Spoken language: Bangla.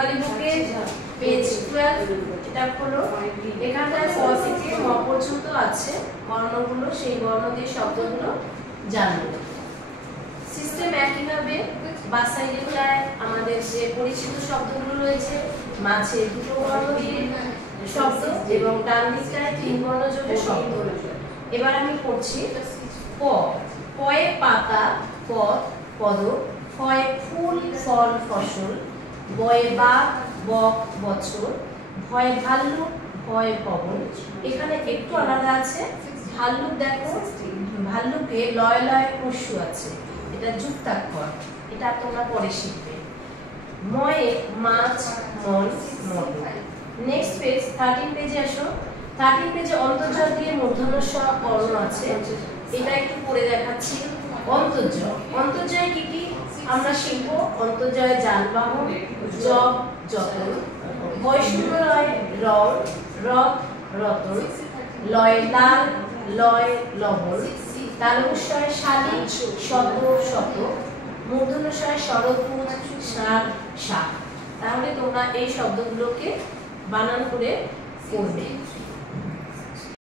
বেঙ্গলি বুকে পেজ 12 এটা হলো এখানটায় ক থেকে ম পর্যন্ত আছে বর্ণগুলো, সেই বর্ণ দিয়ে শব্দগুলো জানবো। সিস্টেম একইভাবে বাসাই লেখায় আমাদের যে পরিচিত শব্দগুলো রয়েছে, মাঝে দুটো বর্ণ দিয়ে শব্দ এবং ডান দিকটায় 3 বর্ণ যোগে শব্দ। এবার আমি পড়ছি। প, পয়ে পাতা, পদ, পদ, ফয়ে ফুল, ফল, ফসল, বয়ে বাঘ, বক, বছর, ভয়ে ভাল্লুক, ভয়ে পবন। এখানে একটু আলাদা আছে। ভাল্লুক দেখো, ভাল্লুকে লয় লয় পশু আছে, এটা যুক্তাক্ষর, এটা তোমরা পরে শিখবে। ময়ে মাছ, মন, মদ। নেক্সট পেজ 13 পেজে আসো। 13 পেজে অন্তর্জয় দিয়ে মূর্ধন্য ষ বর্ণ আছে, এটা একটু পড়ে দেখাচ্ছি। অন্তর্জয়, অন্তর্জয় কি কি আমরা শিখবো? অন্তর্জয় যানবাহন, জব, যতন, বৈষ্ণব লয় রং, রথ, রতন, লয় লাল, লয় লবণ, তালবস্বয় শালিক, শত, শত, মূর্ধন্যস্বয় শরৎপুর, সার, শাক। তাহলে তোমরা এই শব্দগুলোকে বানান করে পড়বে।